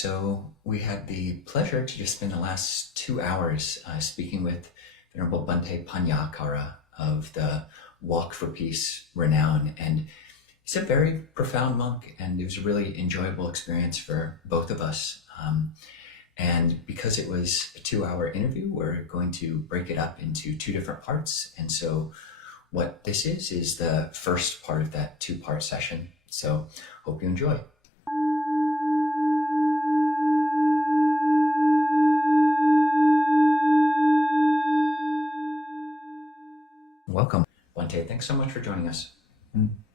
So we had the pleasure to just spend the last 2 hours speaking with Venerable Bhante Pannakara of the Walk for Peace renown. And he's a very profound monk, and it was a really enjoyable experience for both of us. And because it was a 2-hour interview, we're going to break it up into 2 different parts. And so what this is the first part of that 2-part session. So hope you enjoy. Welcome, Bhante. Thanks so much for joining us.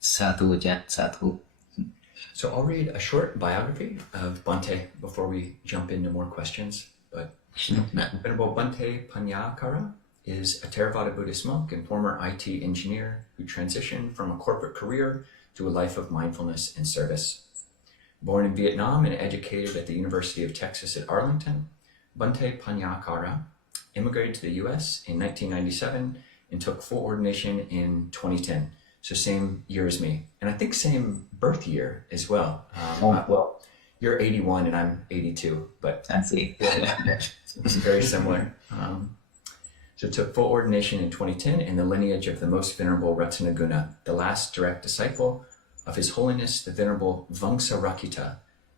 Sadhu, Sadhu. So I'll read a short biography of Bhante before we jump into more questions. But Venerable Bhante Pannakara is a Theravada Buddhist monk and former IT engineer who transitioned from a corporate career to a life of mindfulness and service. Born in Vietnam and educated at the University of Texas at Arlington, Bhante Pannakara immigrated to the US in 1997 and took full ordination in 2010. So same year as me. And I think same birth year as well. Well, you're 81 and I'm 82, but I see. It's very similar. So took full ordination in 2010 in the lineage of the Most Venerable Ratanaguna, the last direct disciple of His Holiness the Venerable Vangsarakkhita,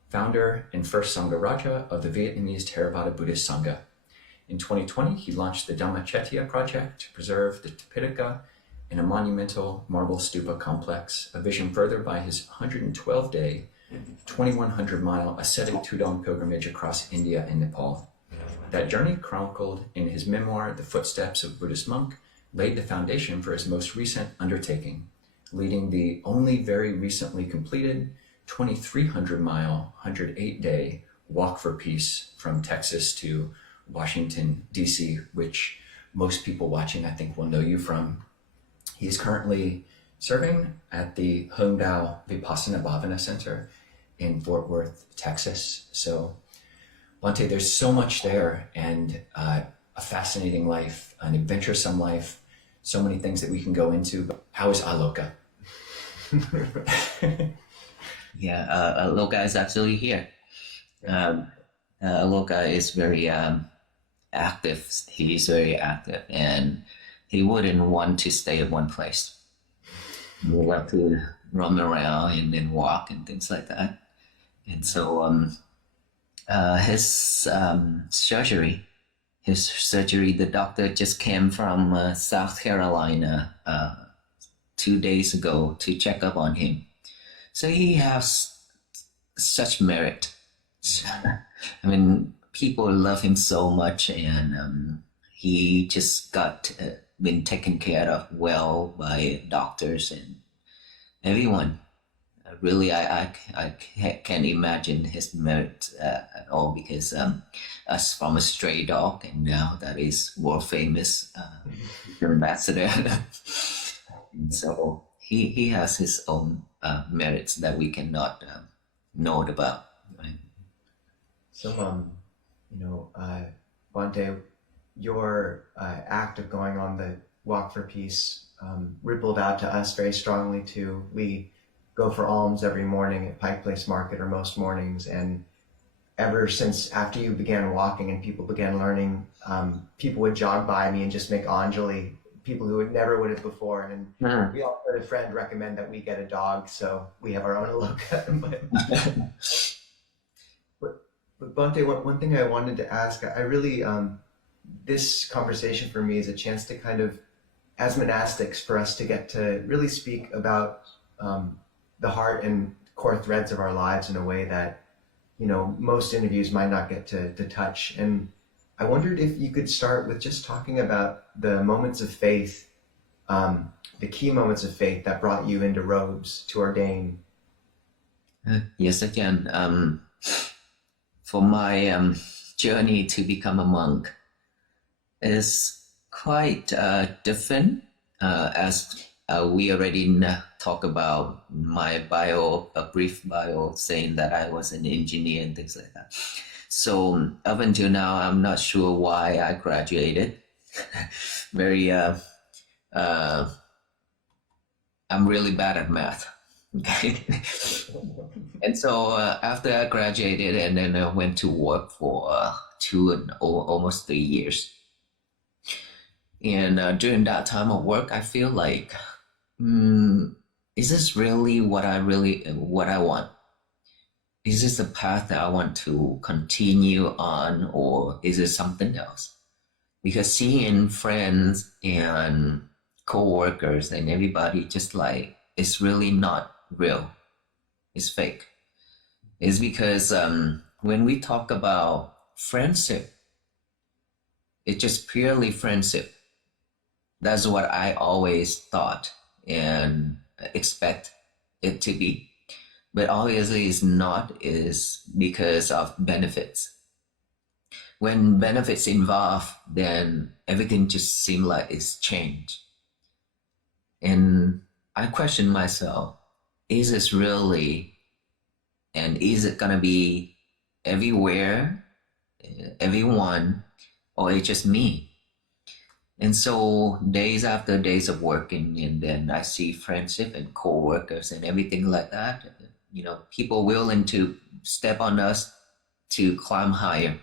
founder and first Sangharaja of the Vietnamese Theravada Buddhist Sangha. In 2020, he launched the Dhammacetiya Project to preserve the Tipitaka in a monumental marble stupa complex, a vision furthered by his 112-day, 2,100-mile ascetic Tudong pilgrimage across India and Nepal. That journey, chronicled in his memoir, The Footsteps of a Buddhist Monk, laid the foundation for his most recent undertaking, leading the only very recently completed 2,300-mile, 108-day Walk for Peace from Texas to Washington, D.C., which most people watching, I think, will know you from. He is currently serving at the Hongdao Vipassana Bhavana Center in Fort Worth, Texas. So, Bhante, there's so much there, and a fascinating life, an adventuresome life, so many things that we can go into. But how is Aloka? Aloka is actually here. Aloka is very active. He is very active, and he wouldn't want to stay at one place. He would like to roam around and then walk and things like that. And so his surgery, the doctor just came from South Carolina 2 days ago to check up on him. So he has such merit. I mean, people love him so much, and he just got been taken care of well by doctors and everyone. Really, I can't imagine his merit at all, because us from a stray dog, and now that is world famous ambassador. And so he has his own merits that we cannot know about. Right? So, Bhante, your act of going on the Walk for Peace rippled out to us very strongly too. We go for alms every morning at Pike Place Market, or most mornings, and ever since after you began walking and people began learning, people would jog by me and just make Anjali, people who never would have before. And we all heard a friend recommend that we get a dog, so we have our own Aloka. But Bhante, one thing I wanted to ask, I really, this conversation for me is a chance to kind of, as monastics, for us to get to really speak about the heart and core threads of our lives in a way that, most interviews might not get to touch. And I wondered if you could start with just talking about the moments of faith, the key moments of faith that brought you into robes to ordain. Yes, I can. For my journey to become a monk is quite different, as we already talk about my bio, a brief bio saying that I was an engineer and things like that. So up until now, I'm not sure why I graduated. I'm really bad at math. And so after I graduated, and then I went to work for 2 and almost 3 years. And during that time of work, I feel like, is this really what I want? Is this the path that I want to continue on, or is it something else? Because seeing friends and co-workers and everybody just like, it's really not real. It's fake. It's because when we talk about friendship, it's just purely friendship. That's what I always thought and expect it to be. But obviously it's not, is because of benefits. When benefits involved, then everything just seems like it's changed. And I question myself, is this really, and is it gonna be everywhere, everyone, or it's just me? And so days after days of working, and then I see friendship and co-workers and everything like that, people willing to step on us to climb higher.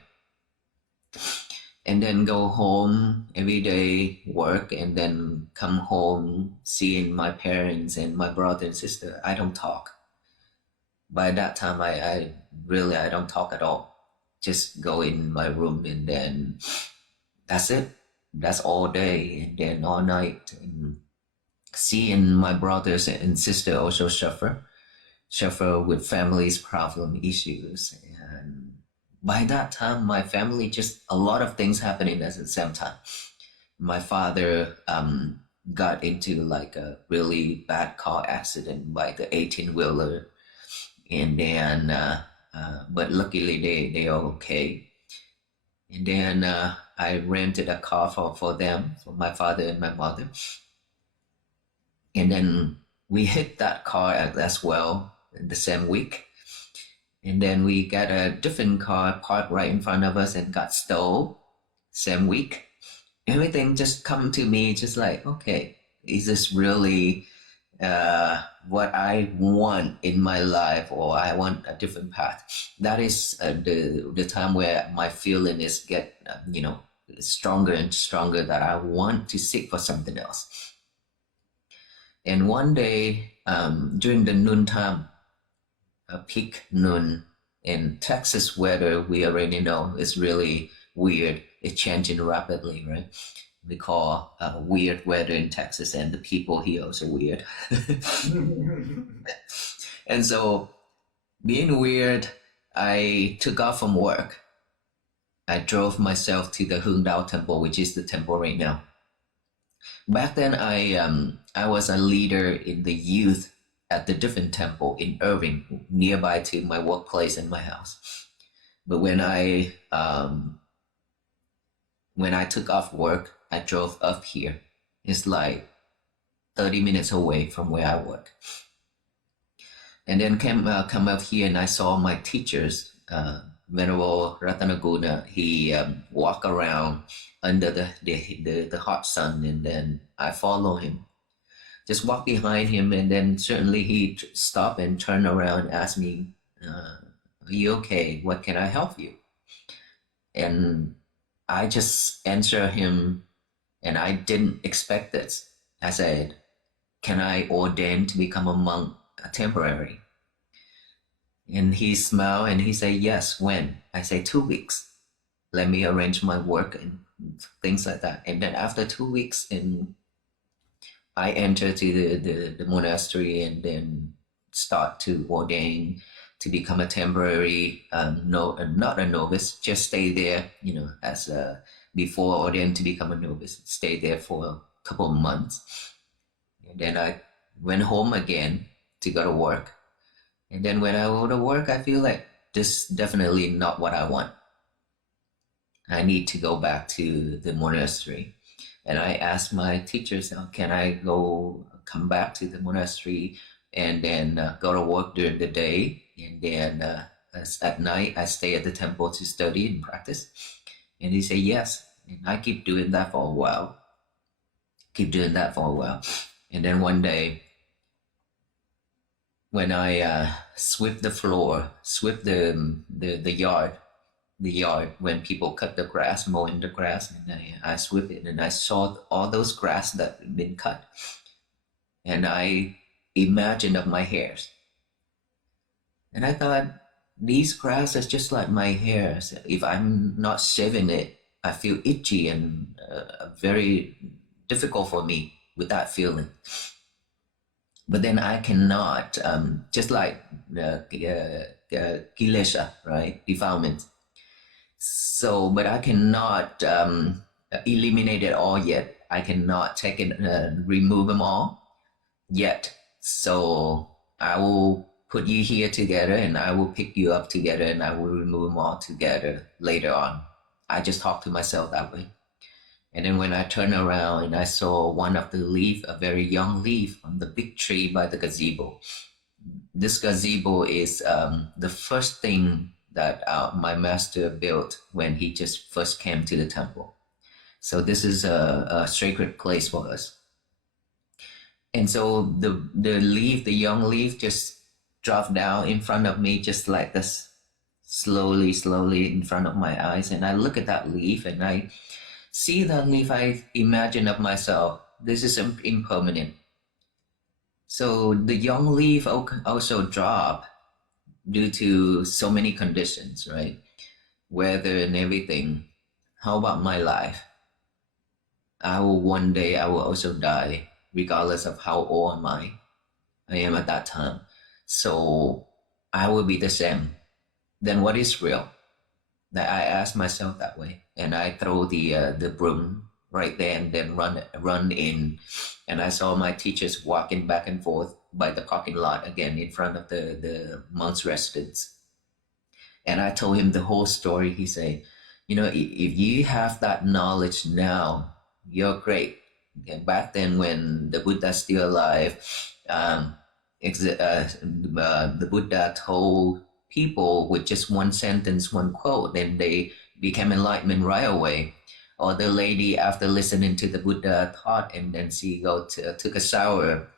And then go home every day, work, and then come home, seeing my parents and my brother and sister. I don't talk. By that time, I don't talk at all. Just go in my room, and then that's it. That's all day, and then all night. And seeing my brothers and sister also suffer with family's problem issues. And by that time, my family, just a lot of things happening at the same time. My father got into like a really bad car accident by the 18-wheeler. And then, but luckily they are okay. And then I rented a car for them, for my father and my mother. And then we hit that car as well in the same week. And then we got a different car parked right in front of us and got stole same week. Everything just come to me just like, okay, is this really what I want in my life, or I want a different path? That is the time where my feeling is get stronger and stronger, that I want to seek for something else. And one day during the noontime, a peak noon in Texas weather, we already know is really weird. It's changing rapidly, right? We call weird weather in Texas, and the people here also weird. And so, being weird, I took off from work. I drove myself to the Hung Dao Temple, which is the temple right now. Back then, I was a leader in the youth at the different temple in Irving, nearby to my workplace and my house. But when I took off work, I drove up here. It's like 30 minutes away from where I work. And then come up here, and I saw my teachers, Venerable Ratanaguna. He walk around under the hot sun, and then I follow him. Just walk behind him, and then certainly he stop and turn around and ask me, are you okay? What can I help you? And I just answer him, and I didn't expect this. I said, can I ordain to become a monk temporary? And he smiled and he said, yes, when? I say 2 weeks. Let me arrange my work and things like that. And then after 2 weeks, I enter to the monastery, and then start to ordain to become a temporary, not a novice, just stay there, as before ordained to become a novice, stay there for a couple of months. And then I went home again to go to work. And then when I go to work, I feel like this is definitely not what I want. I need to go back to the monastery. And I asked my teachers, can I come back to the monastery and then go to work during the day? And then at night, I stay at the temple to study and practice. And he said, yes. And I keep doing that for a while. And then one day, when I sweep the floor, sweep the yard, when people cut the grass, mowing the grass, and I sweep it, and I saw all those grass that had been cut, and I imagined of my hairs, and I thought, these grass is just like my hairs. If I'm not shaving it, I feel itchy and very difficult for me with that feeling. But then I cannot, just like kilesa, right, defilement. So, but I cannot eliminate it all yet. I cannot take it, remove them all yet. So I will put you here together, and I will pick you up together, and I will remove them all together later on. I just talk to myself that way. And then when I turned around and I saw one of the leaf, a very young leaf on the big tree by the gazebo. This gazebo is the first thing that my master built when he just first came to the temple. So this is a sacred place for us. And so the leaf, the young leaf, just dropped down in front of me, just like this, slowly in front of my eyes. And I look at that leaf, and I see that leaf. I imagine of myself, this is impermanent. So the young leaf also dropped due to so many conditions, right? Weather and everything. How about my life? One day I will also die, regardless of how old I am at that time. So I will be the same. Then what is real? That I ask myself that way, and I throw the broom right there, and then run in. And I saw my teachers walking back and forth by the parking lot again in front of the monk's residence. And I told him the whole story. He said, if you have that knowledge now, you're great. And back then, when the Buddha's still alive, the Buddha told people with just one sentence, one quote, and they became enlightenment right away. Or the lady, after listening to the Buddha taught, and then she took a shower,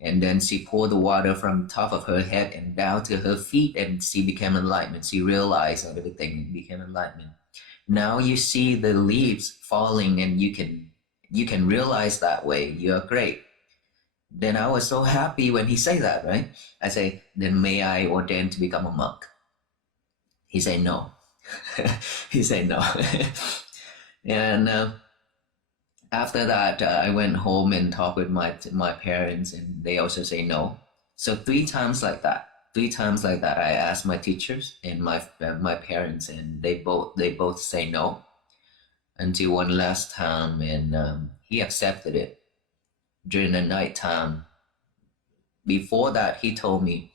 and then she poured the water from top of her head and down to her feet, and she became enlightenment. She realized everything and became enlightenment. Now you see the leaves falling, and you can realize that way. You're great. Then I was so happy when he said that, right? I say, then may I ordain to become a monk? He said no. He said no. And after that, I went home and talked with my parents, and they also say no. So 3 times like that. 3 times like that, I asked my teachers and my parents, and they both say no. Until one last time, and he accepted it during the night time. Before that, he told me,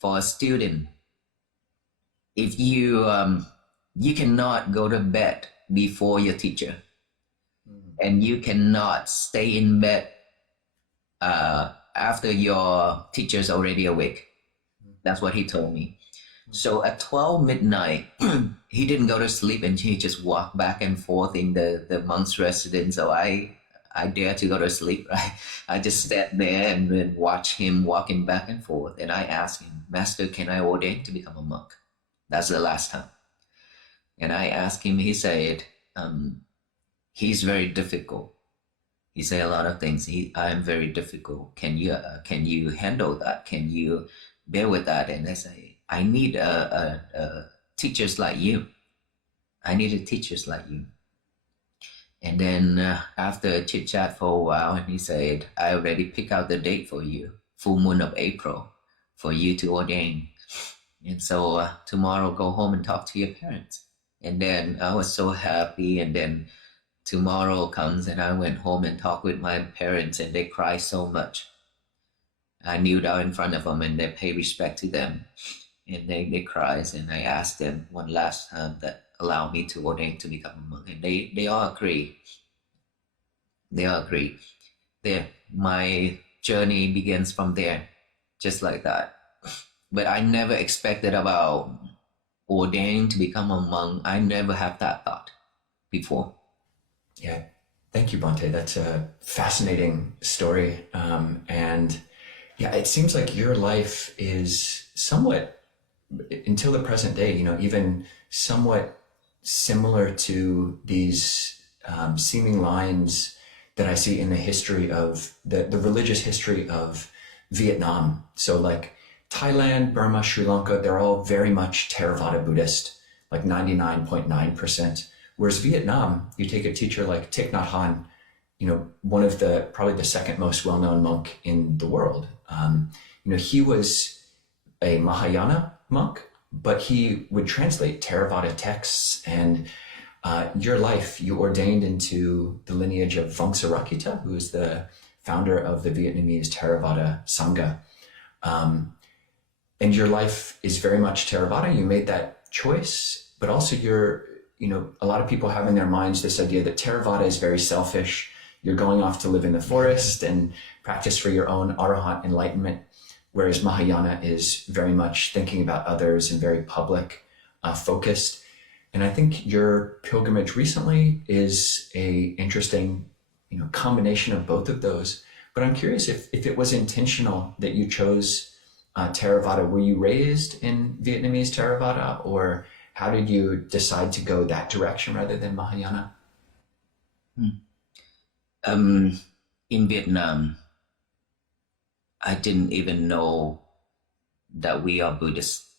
for a student, if you cannot go to bed before your teacher, and you cannot stay in bed after your teacher's already awake. That's what he told me. So at 12 midnight, he didn't go to sleep, and he just walked back and forth in the monk's residence. So I dare to go to sleep, right? I just sat there and then watched him walking back and forth. And I asked him, Master, can I ordain to become a monk? That's the last time. And I asked him, he said, he's very difficult. He said a lot of things. I am very difficult. Can you handle that? Can you bear with that? And I say, I need teachers like you. I needed teachers like you. And then after chit chat for a while, and he said, I already picked out the date for you, full moon of April, for you to ordain. And so tomorrow go home and talk to your parents. And then I was so happy. And then tomorrow comes, and I went home and talked with my parents, and they cried so much. I kneeled down in front of them, and they pay respect to them. And they cried, and I asked them one last time that allow me to ordain to become a monk. And they all agree. They all agree. There, my journey begins from there, just like that. But I never expected about ordaining to become a monk. I never had that thought before. Yeah, thank you, Bhante. That's a fascinating story. And Yeah, it seems like your life is somewhat, until the present day, even somewhat similar to these seeming lines that I see in the history of the religious history of Vietnam. So like Thailand, Burma, Sri Lanka, they're all very much Theravada Buddhist, like 99.9%. Whereas Vietnam, you take a teacher like Thich Nhat Hanh, one of probably the second most well-known monk in the world. He was a Mahayana monk, but he would translate Theravada texts. And your life, you ordained into the lineage of Vamsarakkhita, who is the founder of the Vietnamese Theravada Sangha. And your life is very much Theravada. You made that choice, but also a lot of people have in their minds this idea that Theravada is very selfish. You're going off to live in the forest and practice for your own arahant enlightenment, whereas Mahayana is very much thinking about others and very public focused. And I think your pilgrimage recently is a interesting, combination of both of those. But I'm curious if it was intentional that you chose Theravada. Were you raised in Vietnamese Theravada, or how did you decide to go that direction rather than Mahayana? In Vietnam, I didn't even know that we are Buddhists.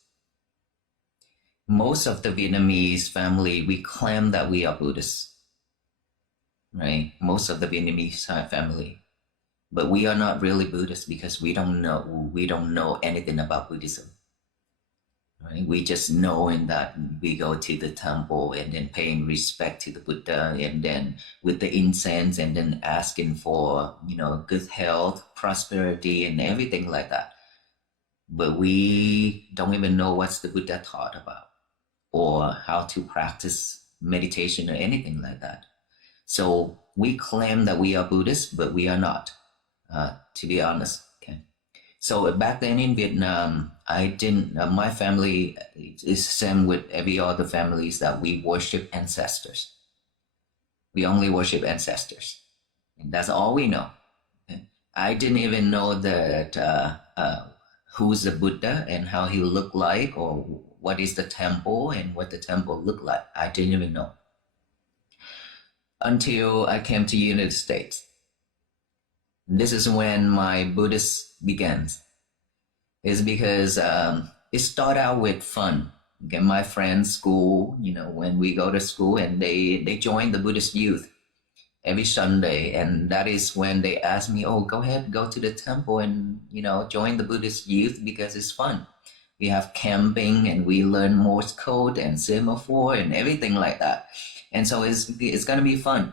Most of the Vietnamese family, we claim that we are Buddhists, right? Most of the Vietnamese family, but we are not really Buddhists because we don't know anything about Buddhism, right? We just knowing that we go to the temple and then paying respect to the Buddha, and then with the incense, and then asking for, good health, prosperity, and everything like that. But we don't even know what's the Buddha taught about, or how to practice meditation or anything like that. So we claim that we are Buddhists, but we are not, to be honest. Okay. So back then in Vietnam, my family is the same with every other families, that we worship ancestors. We only worship ancestors. And that's all we know. Okay. I didn't even know that who's the Buddha and how he looked like, or what is the temple and what the temple looked like. I didn't even know. Until I came to United States. This is when my Buddhist begins. It's because it started out with fun. Okay, my friends' school, when we go to school, and they join the Buddhist youth every Sunday, and that is when they ask me, "Oh, go ahead, go to the temple and join the Buddhist youth because it's fun. We have camping and we learn Morse code and semaphore and everything like that, and so it's gonna be fun,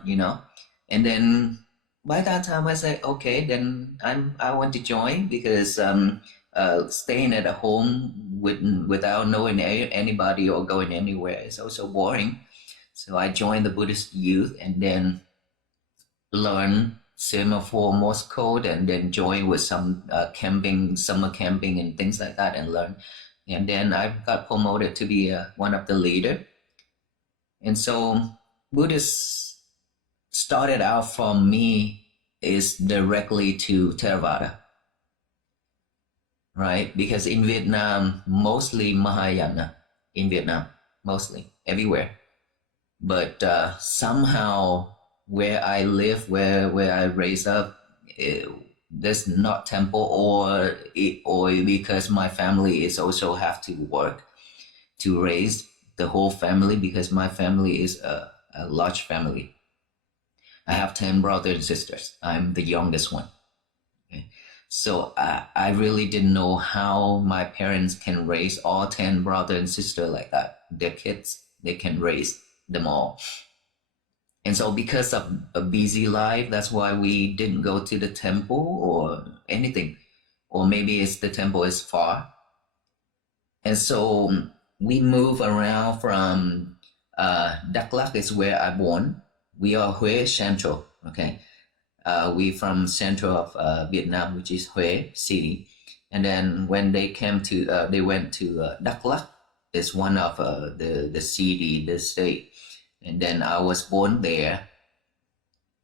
And then by that time, I say, okay, then I want to join, because staying at home without knowing anybody or going anywhere is also boring. So I joined the Buddhist youth, and then learn semaphore, Morse code, and then join with some camping, summer camping and things like that, and learn. And then I got promoted to be one of the leader. And so Buddhists started out from me is directly to Theravada, right? Because in Vietnam, mostly Mahayana, in Vietnam, mostly, everywhere. But somehow where I live, where I raised up, there's not temple, or because my family is also have to work to raise the whole family, because my family is a large family. I have 10 brothers and sisters. I'm the youngest one. Okay? So I really didn't know how my parents can raise all 10 brothers and sisters like that. Their kids, they can raise them all. And so because of a busy life, that's why we didn't go to the temple or anything. Or maybe it's the temple is far. And so we move around from Đắk Lắk is where I born. We are Huế Central, okay? We from central of Vietnam, which is Huế city. And then when they came to, they went to Đắk Lắk, is one of the city, the state. And then I was born there,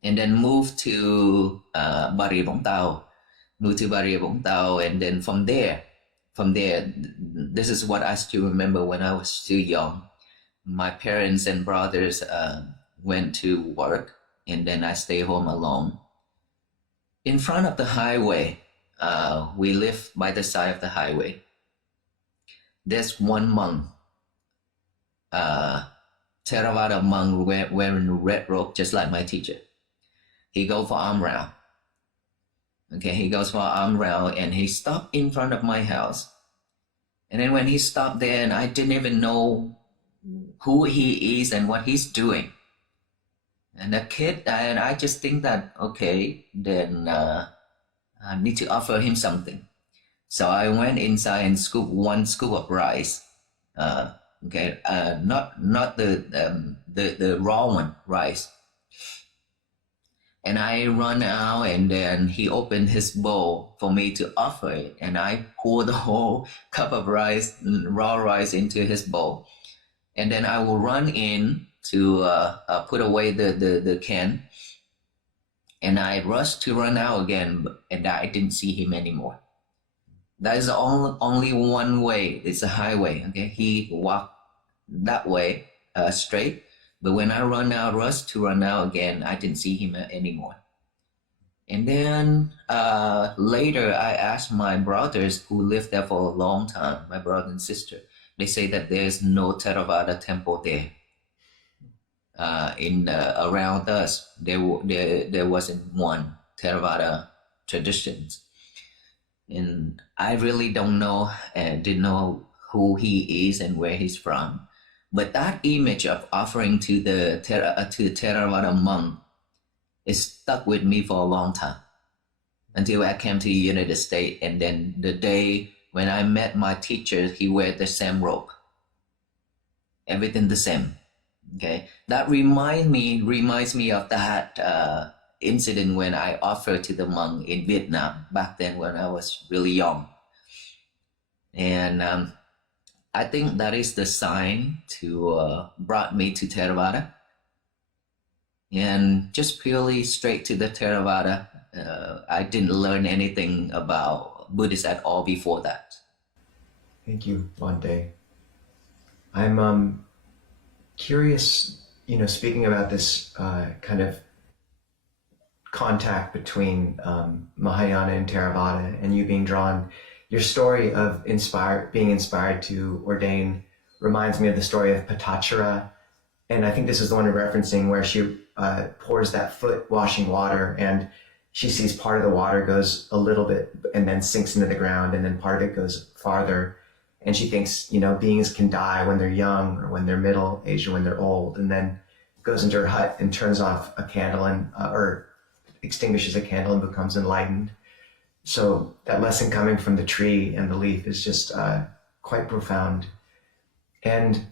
and then moved to Bà Rịa Vũng Tàu. moved to Bà Rịa Vũng Tàu, and then from there, this is what I still remember when I was still young. My parents and brothers went to work, and then I stayed home alone. In front of the highway, we live by the side of the highway. There's one monk, Theravada monk wearing a red robe, just like my teacher. He goes for arm round. Okay, he goes for arm round, and he stopped in front of my house. And then when he stopped there, and I didn't even know who he is and what he's doing. And the kid, and I just think that, okay, then I need to offer him something. So I went inside and scooped one scoop of rice. Not the raw one, rice. And I run out, and then he opened his bowl for me to offer it. And I pour the whole cup of rice, raw rice, into his bowl. And then I will run in to put away the can. And I rushed to run out again, and I didn't see him anymore. That is only one way. It's a highway. Okay, he walked that way straight. But when I rushed to run out again, I didn't see him anymore. And then later, I asked my brothers who lived there for a long time, my brother and sister. They say that there's no Theravada temple there. Around us, there wasn't one Theravada traditions. And I really don't know and didn't know who he is and where he's from. But that image of offering to the Theravada monk is stuck with me for a long time until I came to the United States. And then the day when I met my teacher, he wear the same robe. Everything the same. Okay, that reminds me of that incident when I offered to the monk in Vietnam back then when I was really young. And I think that is the sign to brought me to Theravada, and just purely straight to the Theravada. I didn't learn anything about Buddhism at all before that. Thank you, Bhante. I'm curious, speaking about this kind of contact between Mahayana and Theravada, and you being drawn. Your story of being inspired to ordain reminds me of the story of Patachara. And I think this is the one you're referencing, where she pours that foot washing water, and she sees part of the water goes a little bit and then sinks into the ground, and then part of it goes farther. And she thinks, beings can die when they're young or when they're middle aged or when they're old, and then goes into her hut and turns off a candle or extinguishes a candle and becomes enlightened. So that lesson coming from the tree and the leaf is just quite profound. And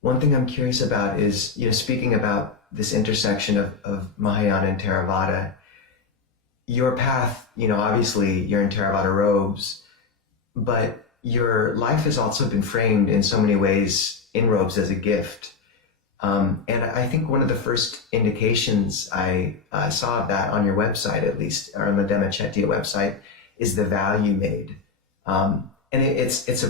one thing I'm curious about is, speaking about this intersection of Mahayana and Theravada, your path, obviously you're in Theravada robes, but your life has also been framed in so many ways in robes as a gift. And I think one of the first indications I saw of that on your website, at least, or on the Dhammacetiya website, is the vow you made. And it's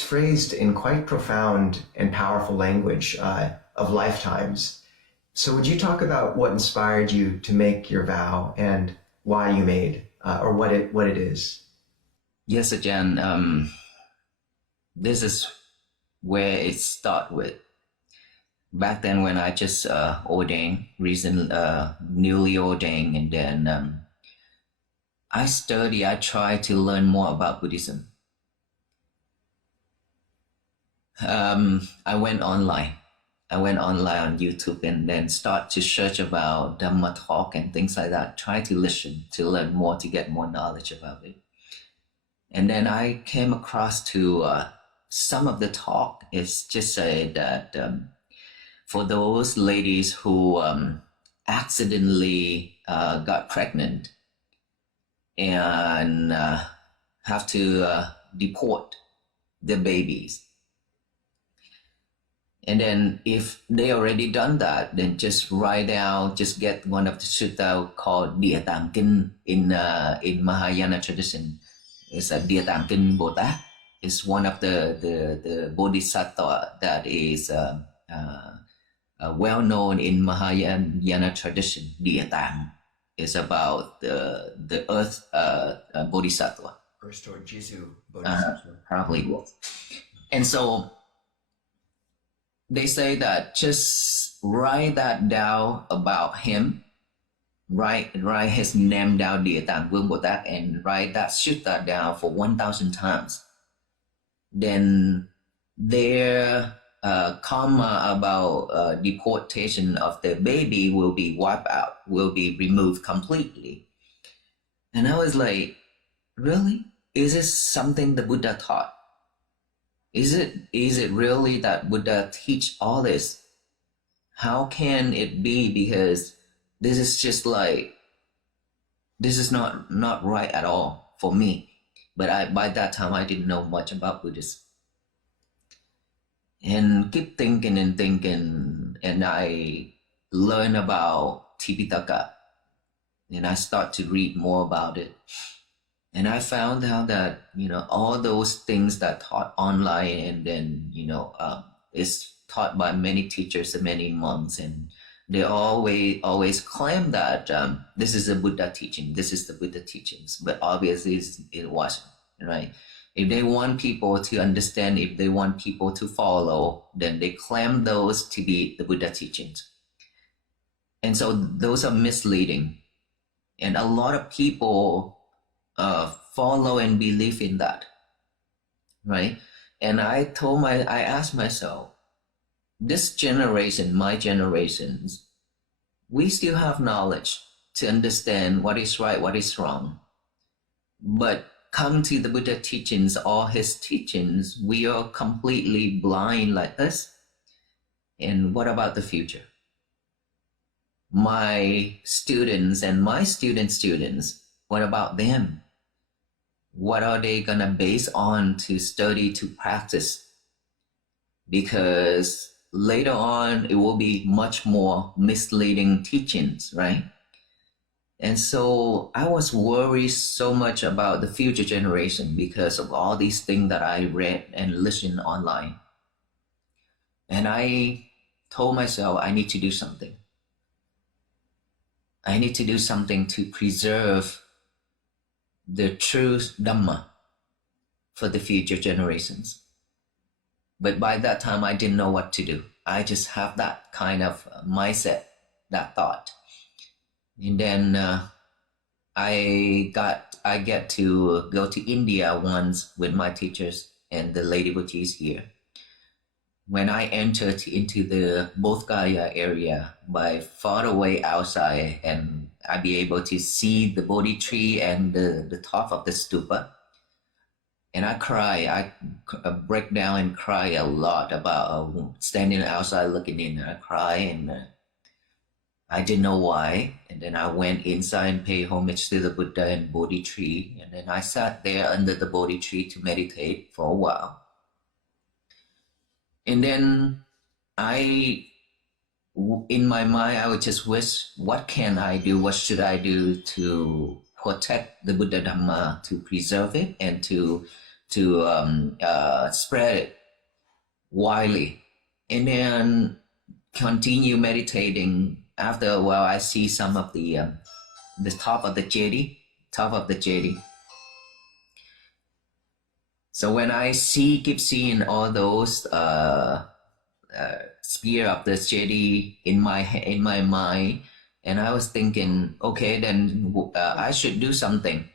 phrased in quite profound and powerful language of lifetimes. So would you talk about what inspired you to make your vow and why you made, or what it is? Yes, Ajahn. This is where it started with. Back then when I just ordained, newly ordained, and then I tried to learn more about Buddhism. I went online on YouTube and then start to search about Dhamma talk and things like that, try to listen, to learn more, to get more knowledge about it. And then I came across to some of the talk is just say that for those ladies who accidentally got pregnant and have to deport their babies. And then if they already done that, then just write down, just get one of the sutta called Địa Tạng Kinh in Mahayana tradition. It's a Địa Tạng Kinh Bồ-Tát. It's one of the bodhisattva that is well known in Mahayana tradition. Địa Tạng is about the earth bodhisattva. Restored Jesu Bodhisattva. Probably. And so they say that just write that down about him, write his name down, Địa Tạng Vương Bồ Tát, and write that sutta down for 1,000 times. Then their karma about deportation of the baby will be wiped out, will be removed completely. And I was like, really? Is this something the Buddha taught? Is it really that Buddha teach all this? How can it be? Because this is just like, this is not right at all for me. But by that time I didn't know much about Buddhism. And keep thinking, and I learn about Tipitaka, and I start to read more about it. And I found out that, all those things that taught online, and then, is taught by many teachers and many monks, and they always claim that this is the Buddha teaching, this is the Buddha teachings, but obviously it wasn't, right? If they want people to understand, if they want people to follow, then they claim those to be the Buddha teachings. And so those are misleading. And a lot of people follow and believe in that, right? And I asked myself, this generation, my generations, we still have knowledge to understand what is right, what is wrong. But come to the Buddha teachings, all his teachings, we are completely blind like this. And what about the future? My students and my students, what about them? What are they gonna base on to study, to practice? Because later on, it will be much more misleading teachings, right? And so I was worried so much about the future generation because of all these things that I read and listened online. And I told myself, I need to do something. I need to do something to preserve the true Dhamma for the future generations. But by that time, I didn't know what to do. I just have that kind of mindset, that thought. And then I get to go to India once with my teachers and the Lady Buddhis here. When I entered into the Bodh Gaya area, by far away outside, and I'd be able to see the Bodhi tree and the top of the stupa. And I cry, I break down and cry a lot about standing outside looking in. I cry, and I didn't know why. And then I went inside and paid homage to the Buddha and Bodhi tree. And then I sat there under the Bodhi tree to meditate for a while. And then in my mind, I would just wish, what can I do? What should I do to protect the Buddha Dhamma, to preserve it, and to spread it widely? And then continue meditating. After a while, I see some of the top of the jetty. So when I keep seeing all those spear of the jetty in my mind, and I was thinking, okay, then I should do something.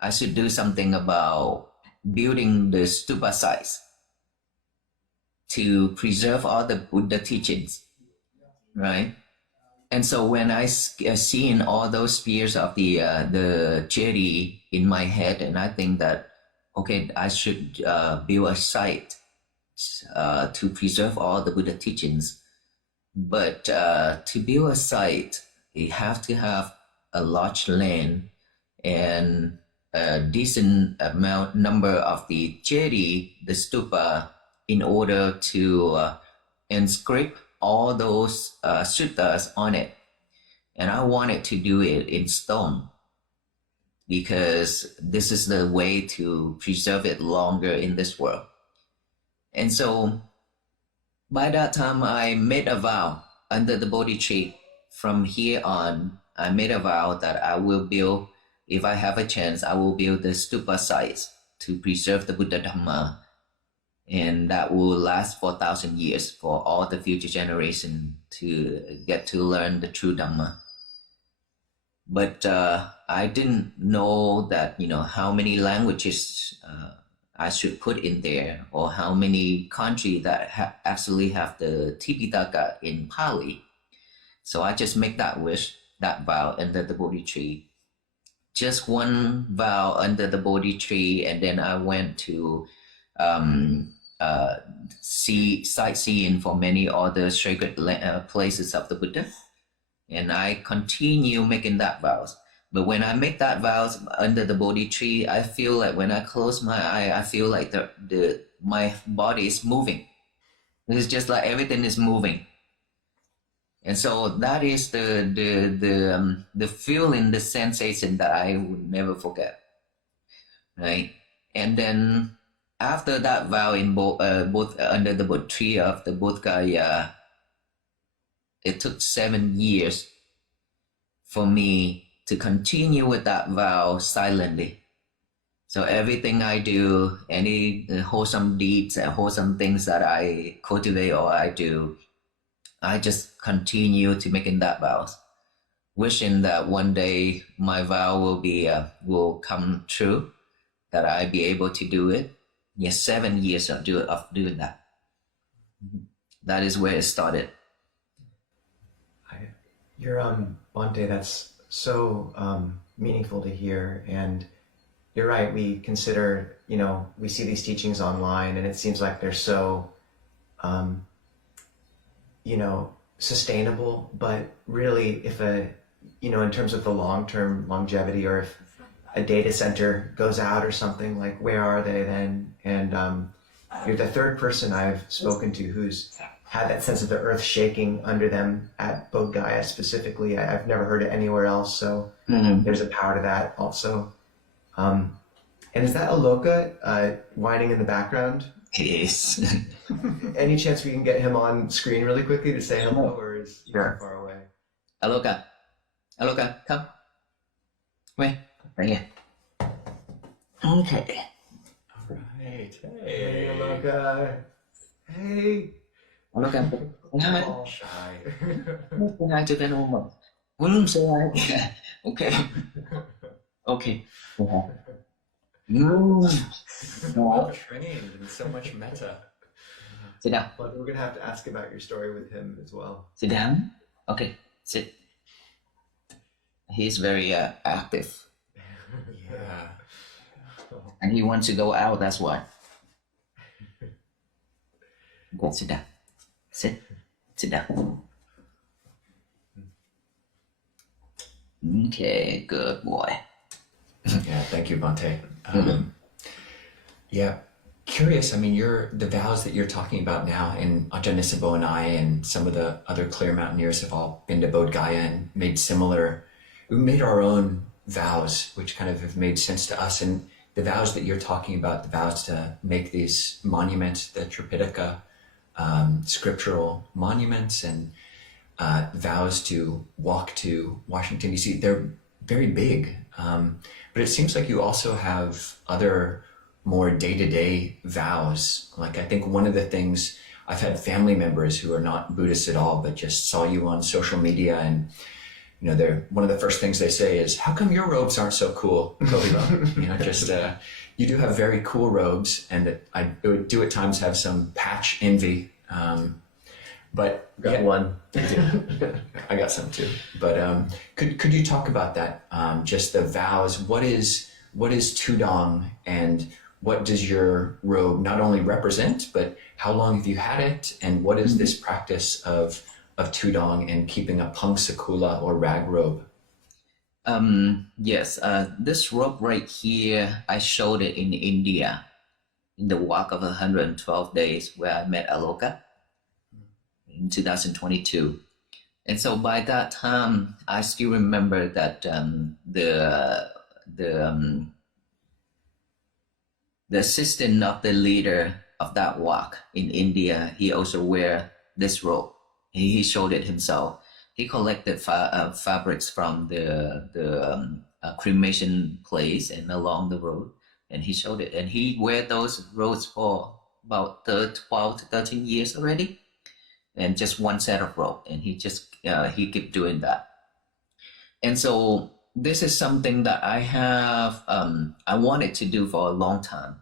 I should do something about building the stupa sites to preserve all the Buddha teachings, right? And so when I seen all those spears of the jetty in my head, and I think that, okay, I should build a site to preserve all the Buddha teachings. But to build a site, you have to have a large land and a decent number of the jetty, the stupa, in order to inscribe all those suttas on it. And I wanted to do it in stone because this is the way to preserve it longer in this world. And so by that time, I made a vow under the Bodhi tree. From here on, I made a vow that I will build, if I have a chance, I will build the stupa sites to preserve the Buddha Dhamma. And that will last for 1,000 years for all the future generation to get to learn the true Dhamma. But I didn't know that, how many languages I should put in there, or how many countries that actually have the Tipitaka in Pali. So I just make that wish, that vow under the Bodhi tree. Just one vow under the Bodhi tree, and then I went to sightseeing for many other sacred places of the Buddha. And I continue making that vows. But when I make that vows under the Bodhi tree, I feel like when I close my eye, I feel like my body is moving. It's just like everything is moving. And so that is the feeling, the sensation that I would never forget, right? And then after that vow in both under the Bodhi tree of the Bodh Gaya, it took 7 years for me to continue with that vow silently. So everything I do, any wholesome deeds and wholesome things that I cultivate or I do, I just continue to making that vows, wishing that one day my vow will come true, that I be able to do it. Yes, 7 years of doing that. That is where it started. Bhante, that's so meaningful to hear. And you're right, we consider, we see these teachings online and it seems like they're so, sustainable, but really if in terms of the long-term longevity, or if a data center goes out or something, like where are they then? And you're the third person I've spoken to who's had that sense of the earth shaking under them at Bodh Gaya specifically. I've never heard it anywhere else, so there's a power to that also. And is that Aloka whining in the background? Yes. Any chance we can get him on screen really quickly to say hello, or is he too far away? Aloka, come. Wait, right here. Okay. All right. Hey, Aloka. Hey. Aloka, All shy. hi to Venerable. Say hi. Okay. Okay. Well trained and so much metta. Sit down. But we're gonna have to ask about your story with him as well. Sit down. Okay, sit. He's very active, Yeah. and he wants to go out. That's why. Go sit down. Sit down. Okay, good boy. Yeah, thank you, Bhante. Yeah, curious. I mean, the vows that you're talking about now, and Ajahn Nisabo and I and some of the other clear mountaineers have all been to Bodh Gaya and we made our own vows, which kind of have made sense to us. And the vows that you're talking about, the vows to make these monuments, the Tipitaka, scriptural monuments, and vows to walk to Washington, D.C., they're very big. But it seems like you also have other more day-to-day vows. Like I think one of the things, I've had family members who are not Buddhists at all, but just saw you on social media, and they're one of the first things they say is, "How come your robes aren't so cool?" You do have very cool robes, and I do at times have some patch envy. But Got one. I got some too. But could you talk about that? Just the vows. What is Tudong, and what does your robe not only represent, but how long have you had it, and what is this practice of Tudong and keeping a pangsakula or rag robe? Yes, this robe right here, I showed it in India. in the walk of 112 days where I met Aloka in 2022. And so by that time, I still remember that the assistant of the leader of that walk in India, he also wear this robe. He showed it himself. He collected fabrics from the cremation place and along the road, and he showed it. And he wear those robes for about 12 to 13 years already, and just one set of robe. And he kept doing that. And so this is something that I have, I wanted to do for a long time,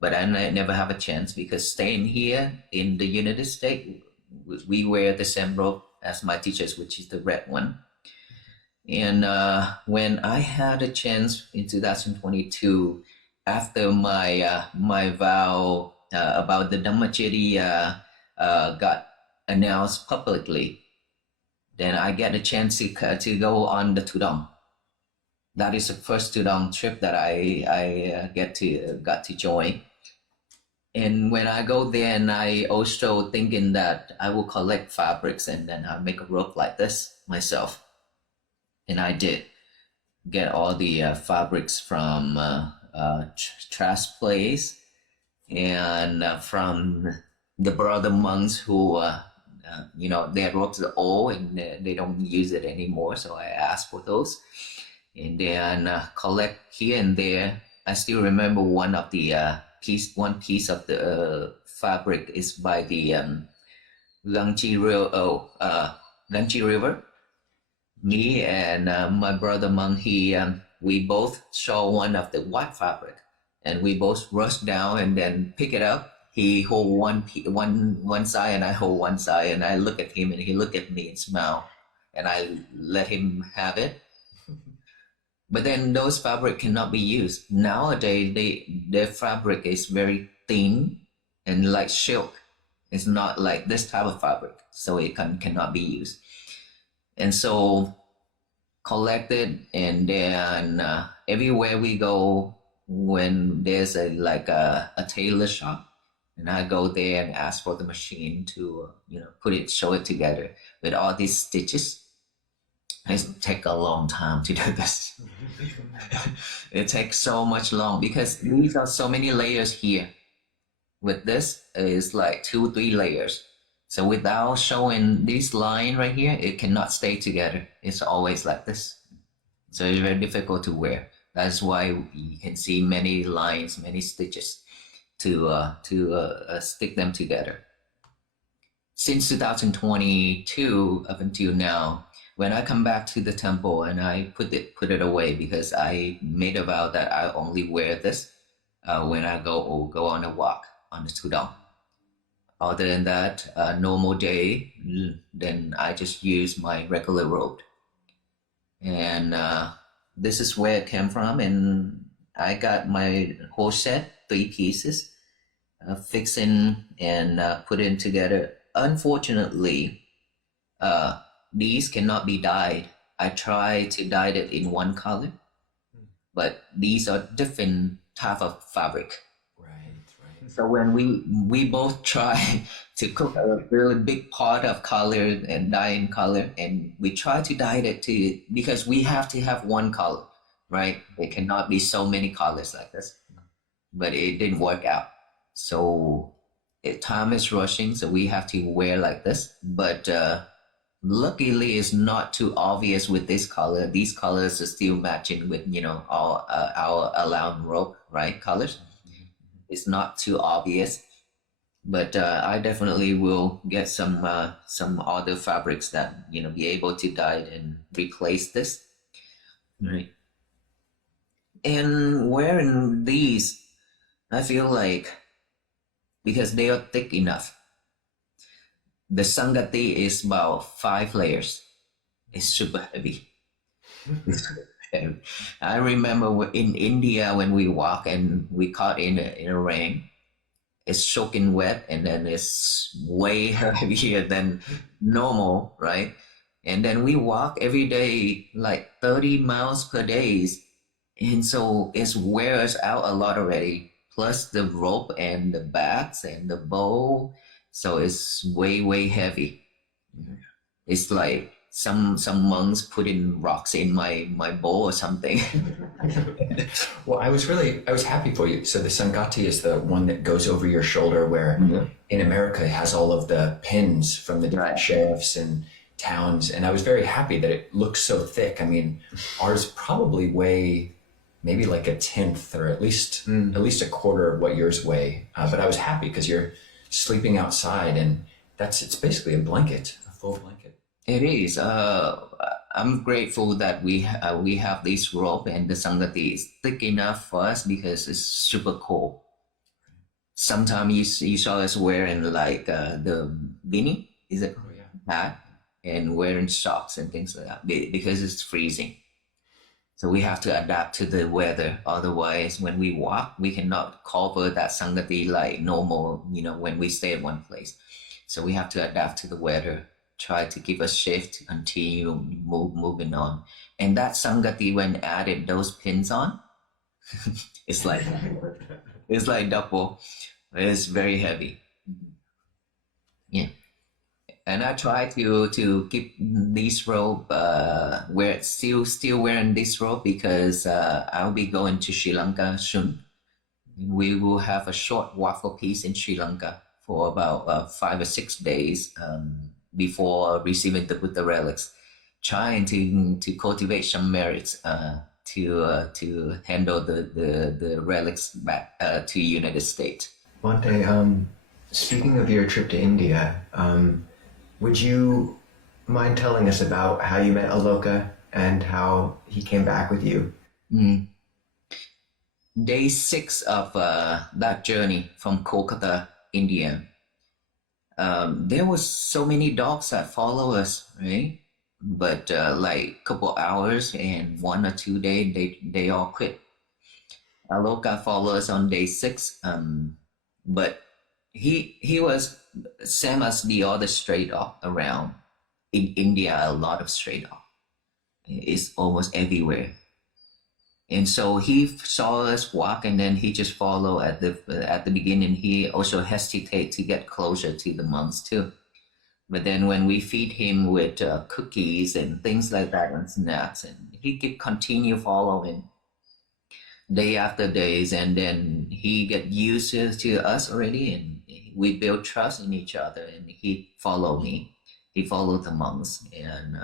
but I never have a chance because staying here in the United States, we wear the same robe as my teachers, which is the red one. And when I had a chance in 2022, after my vow about the Dhammacetiya got announced publicly, then I get a chance to go on the Tudong. That is the first Tudong trip that I got to join. And when I go there, and I also thinking that I will collect fabrics and then I'll make a robe like this myself. And I did get all the fabrics from trash place and from the brother monks who, their robes are old and they don't use it anymore. So I asked for those and then collect here and there. I still remember one piece of the fabric is by the Gangchi River. Me and my brother monk, we both saw one of the white fabric, and we both rushed down and then pick it up. He hold one side, and I hold one side, and I look at him, and he look at me and smile, and I let him have it. But then those fabric cannot be used nowadays. Their fabric is very thin and like silk. It's not like this type of fabric, so it cannot be used. And so collected, and then everywhere we go, when there's a tailor shop, and I go there and ask for the machine to show it together with all these stitches. It takes a long time to do this. It takes so much long because these are so many layers here. With this, it's like 2-3 layers. So without showing this line right here, it cannot stay together. It's always like this. So it's very difficult to wear. That's why you can see many lines, many stitches to stick them together. Since 2022 up until now, when I come back to the temple and I put it away because I made a vow that I only wear this when I go on a walk on the Tudong. Other than that, normal day, then I just use my regular robe. And this is where it came from. And I got my whole set, 3 pieces, fixing and putting together. Unfortunately, these cannot be dyed. I tried to dye it in one color, but these are different type of fabric. So when we both try to cook a really big pot of color and dye in color, and we try to dye it because we have to have one color, right? There cannot be so many colors like this, but it didn't work out. So time is rushing, so we have to wear like this. But luckily, it's not too obvious with this color. These colors are still matching with all our allowed robe, right? Colors. It's not too obvious, but I definitely will get some other fabrics that be able to dye and replace this, right? And wearing these, I feel like because they are thick enough. The Sangati is about 5 layers. It's super heavy. I remember in India when we walk and we caught in a rain, it's soaking wet, and then it's way heavier than normal, right? And then we walk every day like 30 miles per day, and so it wears out a lot already. plus the rope and the bags and the bow. So it's way heavy. It's like some monks putting rocks in my bowl or something. Well, I was happy for you. So the Sangati is the one that goes over your shoulder, where in America it has all of the pins from the different sheriffs and towns. And I was very happy that it looks so thick. I mean, ours probably weigh maybe like a tenth or at least a quarter of what yours weigh. But I was happy because you're sleeping outside, and it's basically a blanket, a full blanket. It is. I'm grateful that we have this rope, and the Sangati is thick enough for us because it's super cold. Sometimes you saw us wearing like the beanie, is it hat, and wearing socks and things like that because it's freezing. So we have to adapt to the weather. Otherwise, when we walk, we cannot cover that Sangati like normal, when we stay at one place. So we have to adapt to the weather, try to give a shift to continue moving on. And that Sangati, when added those pins on, it's like double. It's very heavy. Yeah. And I try to keep this rope, still wearing this rope because I'll be going to Sri Lanka soon. We will have a short waffle peace in Sri Lanka for about 5 or 6 days before receiving the Buddha relics, trying to cultivate some merits to handle the relics back to United States. Bhante, speaking of your trip to India, would you mind telling us about how you met Aloka and how he came back with you? Day 6 of that journey from Kolkata, India, there was so many dogs that follow us, right? But like a couple hours and 1 or 2 days, they all quit. Aloka followed us on day 6, but he was same as the other stray dog around. In India, a lot of stray dog. It's almost everywhere. And so he saw us walk, and then he just followed at the beginning. He also hesitated to get closer to the monks too. But then when we feed him with cookies and things like that and snacks, and he could continue following day after days, and then he get used to us already, and we build trust in each other, and he followed me. He followed the monks, and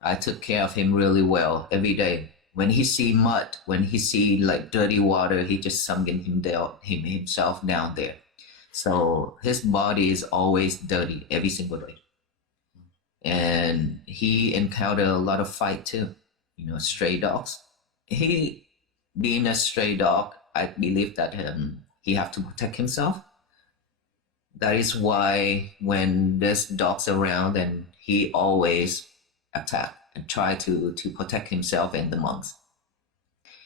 I took care of him really well every day. When he see mud, when he see like dirty water, he just sunk himself down there. So his body is always dirty every single day. And he encountered a lot of fight too, stray dogs. He, being a stray dog, I believe that he have to protect himself. That is why when there's dogs around, and he always attack and try to protect himself and the monks.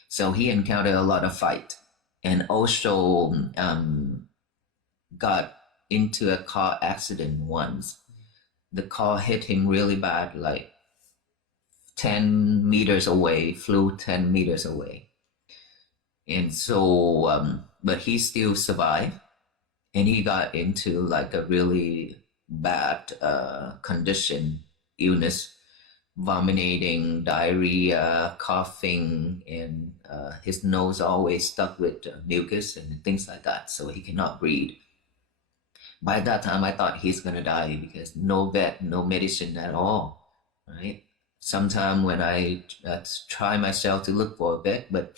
So he encountered a lot of fight, and also got into a car accident once. The car hit him really bad, like 10 meters away, flew 10 meters away. And so, but he still survived, and he got into like a really bad condition, illness, vomiting, diarrhea, coughing, and his nose always stuck with mucus and things like that, so he cannot breathe. By that time, I thought he's gonna die because no vet, no medicine at all, right? Sometime when I try myself to look for a vet, but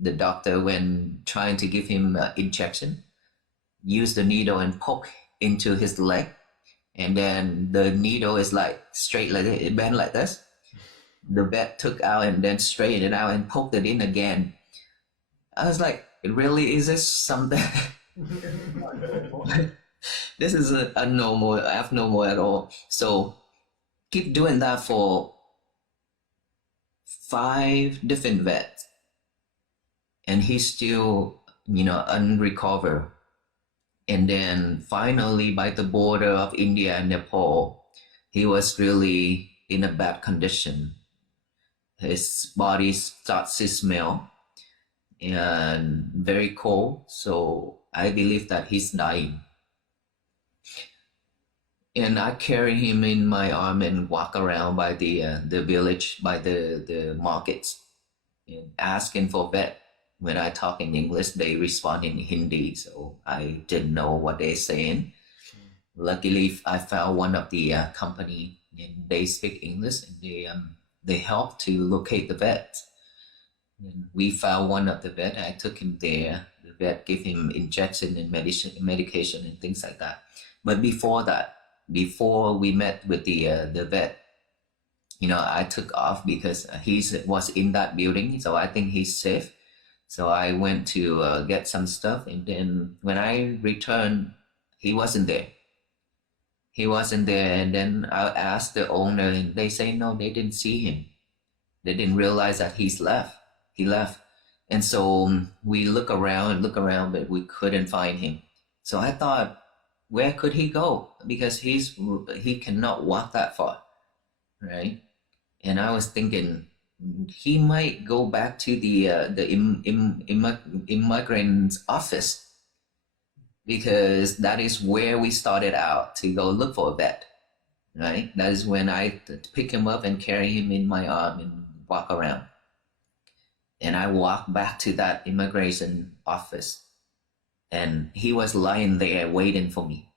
the doctor, when trying to give him an injection, use the needle and poke into his leg, and then the needle is like straight like this, it bent like this. The vet took out and then straightened it out and poked it in again. I was like, really, is this something? This is abnormal at all. So keep doing that for 5 different vets, and he's still unrecovered. And then finally, by the border of India and Nepal, he was really in a bad condition. His body starts to smell. and very cold. So I believe that he's dying. And I carry him in my arm and walk around by the village, by the markets, and asking for vet. When I talk in English, they respond in Hindi, so I didn't know what they're saying. Luckily, I found one of the company, and they speak English, and they helped to locate the vet. And we found one of the vet. I took him there. The vet gave him injection and medication and things like that. But before that, before we met with the vet, I took off because he was in that building, so I think he's safe. So I went to get some stuff, and then when I returned, he wasn't there. And then I asked the owner, and they say no, they didn't see him. They didn't realize that he left. And so we look around, but we couldn't find him. So I thought, where could he go? Because he cannot walk that far, right? And I was thinking he might go back to the immigrant's office, because that is where we started out to go look for a vet, right? That is when I pick him up and carry him in my arm and walk around. And I walked back to that immigration office, and he was lying there waiting for me.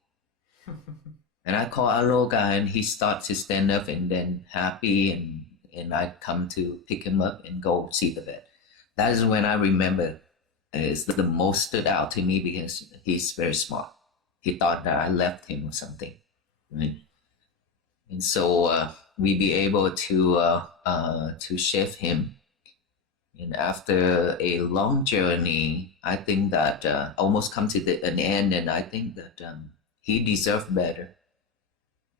And I call Aloka, and he starts to stand up and then happy, and I come to pick him up and go see the vet. That is when I remember is the most stood out to me, because he's very smart. He thought that I left him or something, right? And so we be able to shift him. And after a long journey, I think that almost come to an end, and I think that he deserved better.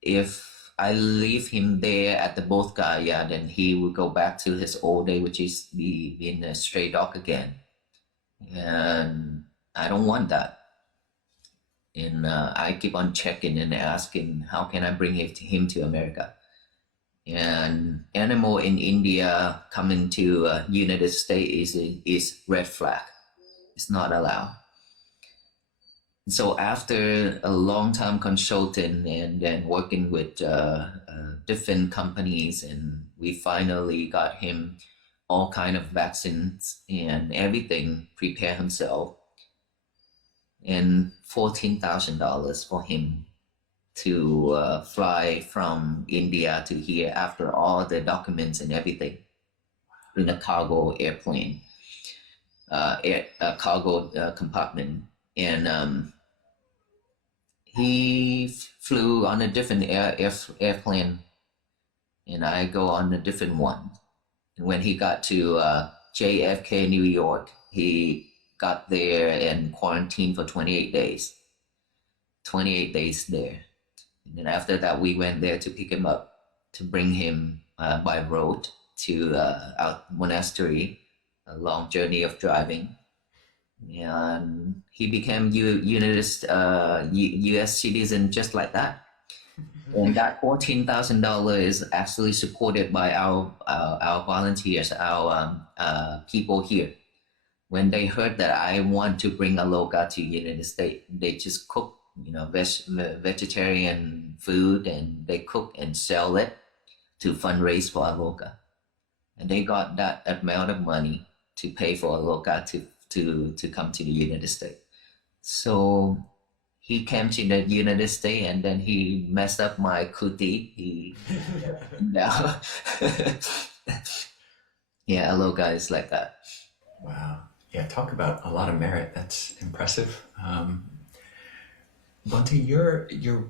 If I leave him there at the Bodhgaya, then he will go back to his old day, which is being a stray dog again. And I don't want that. And I keep on checking and asking, how can I bring him to America? And animal in India coming to United States is red flag. It's not allowed. So after a long time consulting and then working with different companies, and we finally got him all kind of vaccines and everything, prepare himself, and $14,000 for him to fly from India to here after all the documents and everything in a cargo airplane, cargo compartment. And he flew on a different airplane, and I go on a different one. And when he got to JFK, New York, he got there and quarantined for 28 days. 28 days there. And then after that, we went there to pick him up, to bring him by road to our monastery, a long journey of driving. And he became U.S. citizen just like that. And that $14,000 is actually supported by our volunteers, our people here. When they heard that I want to bring Aloka to United States, they just cook, vegetarian food, and they cook and sell it to fundraise for Aloka. And they got that amount of money to pay for Aloka to come to the United States. So he came to the United States, and then he messed up my kuti. Now, yeah, Aloka is like that. Wow. Yeah, talk about a lot of merit. That's impressive. Bhante, your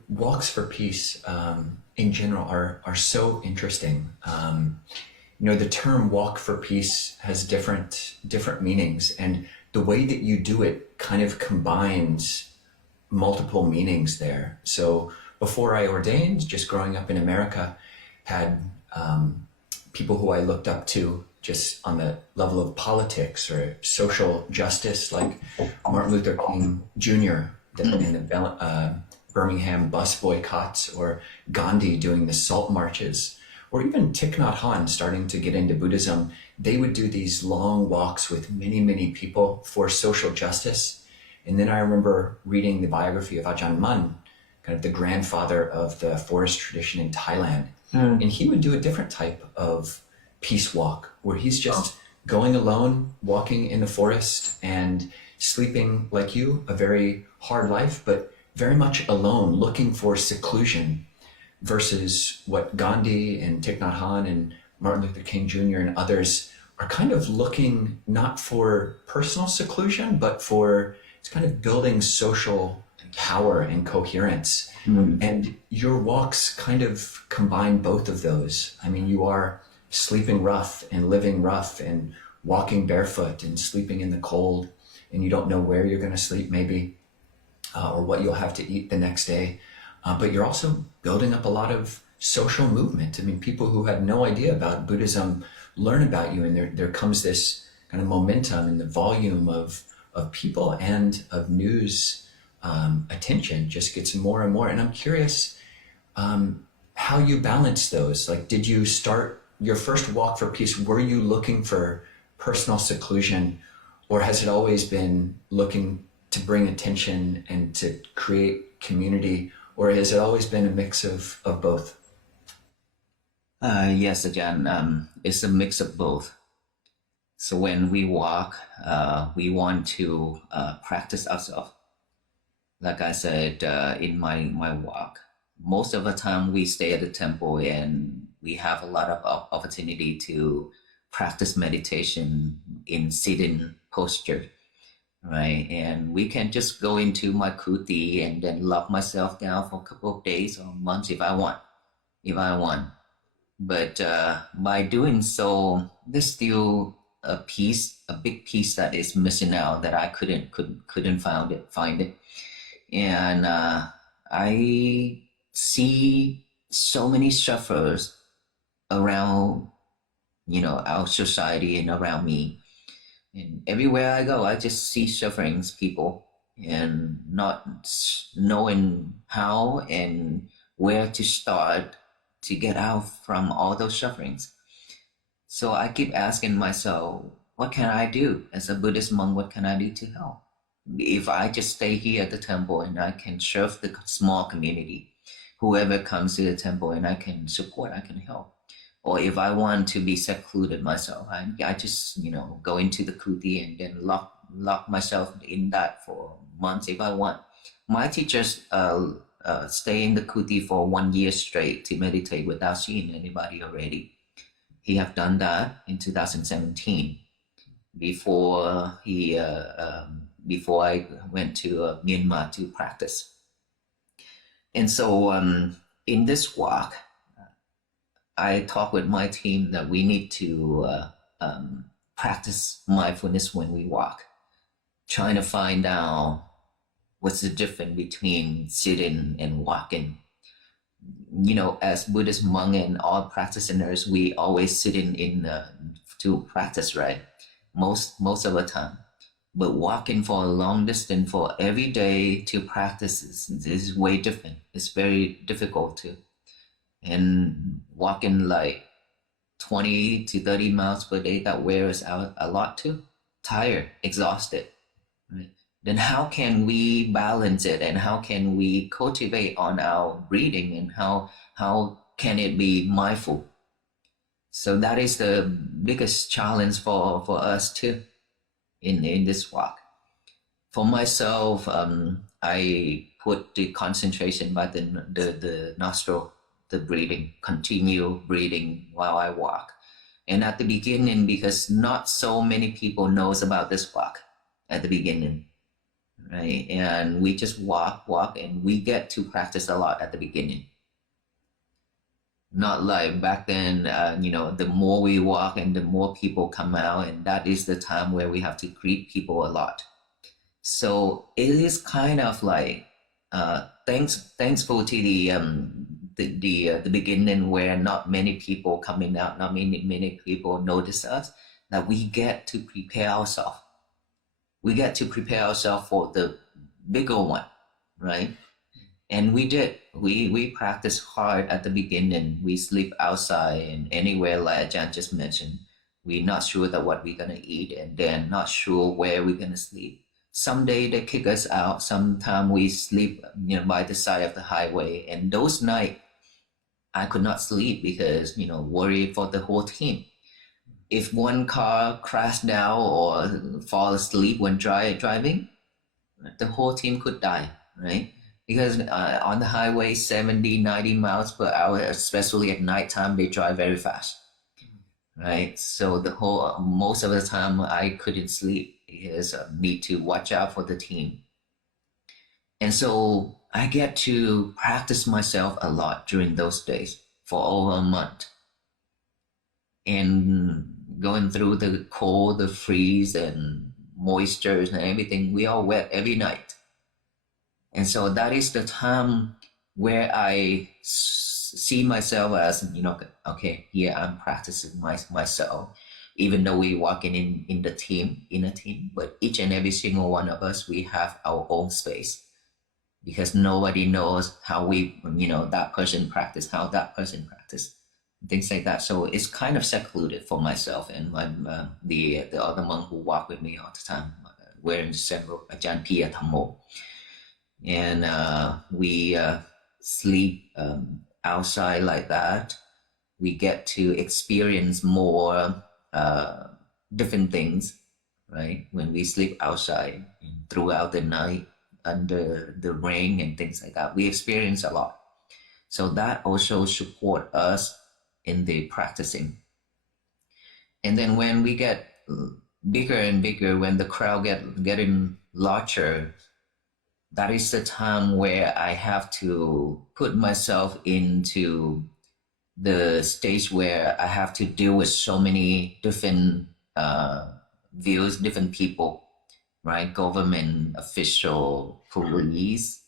walks for peace in general are so interesting. The term walk for peace has different meanings, and the way that you do it kind of combines multiple meanings there. So before I ordained, just growing up in America, had people who I looked up to just on the level of politics or social justice, like Martin Luther King Jr. in the Birmingham bus boycotts, or Gandhi doing the salt marches, or even Thich Nhat Hanh starting to get into Buddhism, they would do these long walks with many, many people for social justice. And then I remember reading the biography of Ajahn Mun, kind of the grandfather of the forest tradition in Thailand. And he would do a different type of peace walk where he's just going alone, walking in the forest and sleeping like you, a very hard life, but very much alone, looking for seclusion, versus what Gandhi and Thich Nhat Hanh and Martin Luther King Jr. and others are kind of looking not for personal seclusion, but for it's kind of building social power and coherence. And your walks kind of combine both of those. I mean, you are sleeping rough and living rough and walking barefoot and sleeping in the cold, and you don't know where you're going to sleep maybe, or what you'll have to eat the next day. But you're also building up a lot of social movement. I mean, people who had no idea about Buddhism learn about you, and there comes this kind of momentum and the volume of people and of news attention just gets more and more. And I'm curious how you balance those. Like, did you start your first walk for peace? Were you looking for personal seclusion, or has it always been looking to bring attention and to create community, or has it always been a mix of both? Yes, again, it's a mix of both. So when we walk, we want to practice ourselves. Like I said, in my walk, most of the time we stay at the temple and we have a lot of opportunity to practice meditation in sitting posture, right? And we can just go into my kuti and then lock myself down for a couple of days or months if I want. But by doing so, there's still a big piece that is missing out that I couldn't find it. And I see so many sufferers around, our society and around me. And everywhere I go, I just see suffering people and not knowing how and where to start to get out from all those sufferings. So I keep asking myself, what can I do as a Buddhist monk? What can I do to help? If I just stay here at the temple and I can serve the small community, whoever comes to the temple and I can support, I can help. Or if I want to be secluded myself, I just, go into the kuti and then lock myself in that for months if I want. My teachers stay in the kuti for 1 year straight to meditate without seeing anybody already. He have done that in 2017 before I went to Myanmar to practice. And so in this walk, I talk with my team that we need to practice mindfulness when we walk, trying to find out what's the difference between sitting and walking. As Buddhist monk and all practitioners, we always sitting to practice, right? Most of the time. But walking for a long distance for every day to practice is way different. It's very difficult too. And walking like 20 to 30 miles per day, that wears out a lot too. Tired, exhausted, right? Then how can we balance it, and how can we cultivate on our breathing, and how can it be mindful? So that is the biggest challenge for us too in this walk. For myself, I put the concentration by the nostril, the breathing, continue breathing while I walk. And at the beginning, because not so many people knows about this walk at the beginning, right? And we just walk, and we get to practice a lot at the beginning. Not like back then, the more we walk and the more people come out, and that is the time where we have to greet people a lot. So it is kind of like thankful to the beginning where not many people coming out, not many people notice us, that we get to prepare ourselves. We get to prepare ourselves for the bigger one, right? And we did. We practiced hard at the beginning. We sleep outside and anywhere, like Ajahn just mentioned. We're not sure that what we're gonna eat, and then not sure where we're gonna sleep. Someday they kick us out. Sometime we sleep, by the side of the highway. And those nights, I could not sleep because, worried for the whole team. If one car crashed down or fall asleep when driving, the whole team could die, right? Because on the highway, 70, 90 miles per hour, especially at nighttime, they drive very fast, right? So most of the time I couldn't sleep because I need to watch out for the team. And so I get to practice myself a lot during those days for over a month. And going through the cold, the freeze, and moisture and everything, we are wet every night. And so that is the time where I see myself as, okay, here I'm practicing myself. Even though we walking in a team, but each and every single one of us, we have our own space. Because nobody knows how that person practice, how that person practice, things like that. So it's kind of secluded for myself and the other monk who walk with me all the time. We're in several Ajahn Pia Thammo. And we sleep outside like that. We get to experience more different things, right? When we sleep outside throughout the night, under the rain and things like that, we experience a lot. So that also support us in the practicing. And then when we get bigger and bigger, when the crowd getting larger, that is the time where I have to put myself into the stage where I have to deal with so many different views, different people, right? Government official, police,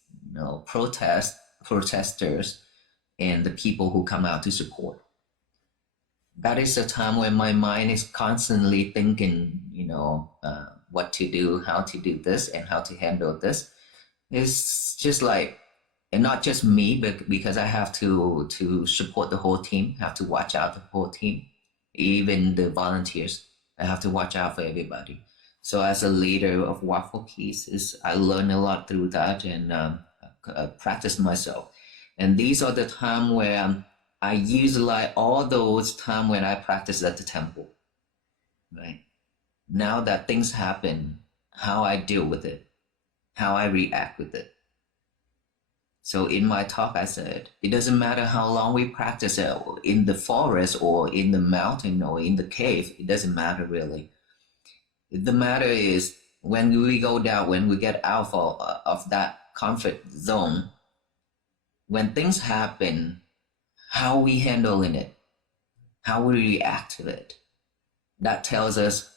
protesters, and the people who come out to support. That is a time when my mind is constantly thinking, what to do, how to do this, and how to handle this. It's just like, and not just me, but because I have to support the whole team, have to watch out the whole team, even the volunteers. I have to watch out for everybody. So as a leader of Walk for Peace, I learn a lot through that and practice myself. And these are the time where I utilize all those time when I practice at the temple, right? Now that things happen, how I deal with it, how I react with it. So in my talk, I said, it doesn't matter how long we practice it in the forest or in the mountain or in the cave. It doesn't matter really. The matter is when we go down, when we get out of that comfort zone, when things happen, how we handle in it, how we react to it, that tells us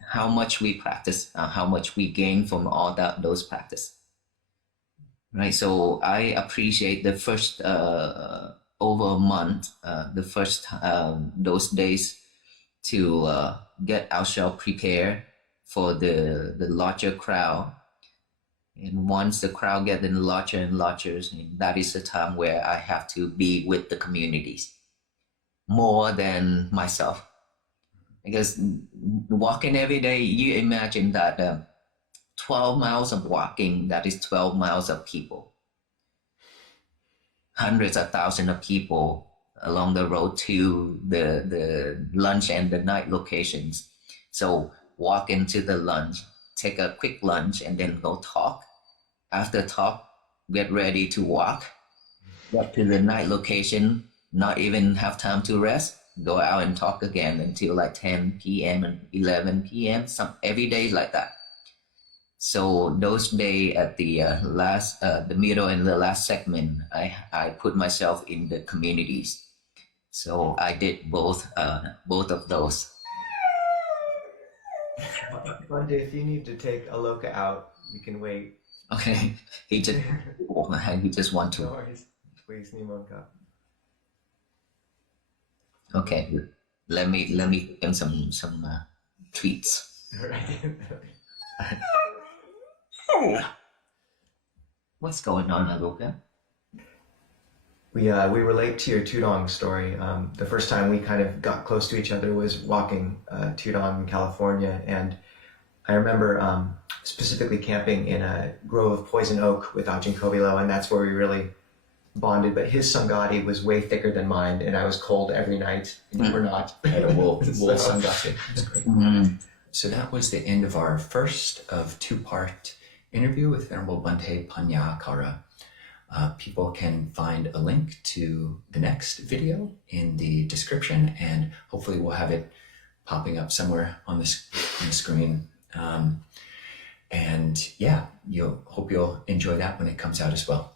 how much we practice, how much we gain from all those practice. Right, so I appreciate the first over a month, the first those days to get ourselves prepared for the larger crowd. And once the crowd gets larger and larger, that is the time where I have to be with the communities more than myself. Because walking every day, you imagine that 12 miles of walking, that is 12 miles of people. Hundreds of thousands of people along the road to the lunch and the night locations. So walk into the lunch, take a quick lunch, and then go talk. After talk, get ready to walk. Get to the night location, not even have time to rest. Go out and talk again until like 10 p.m. and 11 p.m. Every day like that. So those days at the the middle and the last segment, I put myself in the communities. So I did both of those. Monday, if you need to take Aloka out, you can wait. Okay, he just want to. No worries. Please, Nimonka. Okay, let me give him some treats. All right. What's going on, Aloka? We relate to your Tudong story. The first time we kind of got close to each other was walking Tudong in California, and I remember specifically camping in a grove of poison oak with Ajahn Kobilo, and that's where we really bonded. But his Sangati was way thicker than mine, and I was cold every night, and you were not. I had a wool So- Sangate. It was great. Mm. So that was the end of our first of two-part interview with Venerable Bhante Pannakara. People can find a link to the next video in the description, and hopefully we'll have it popping up somewhere on the screen. And yeah, hope you'll enjoy that when it comes out as well.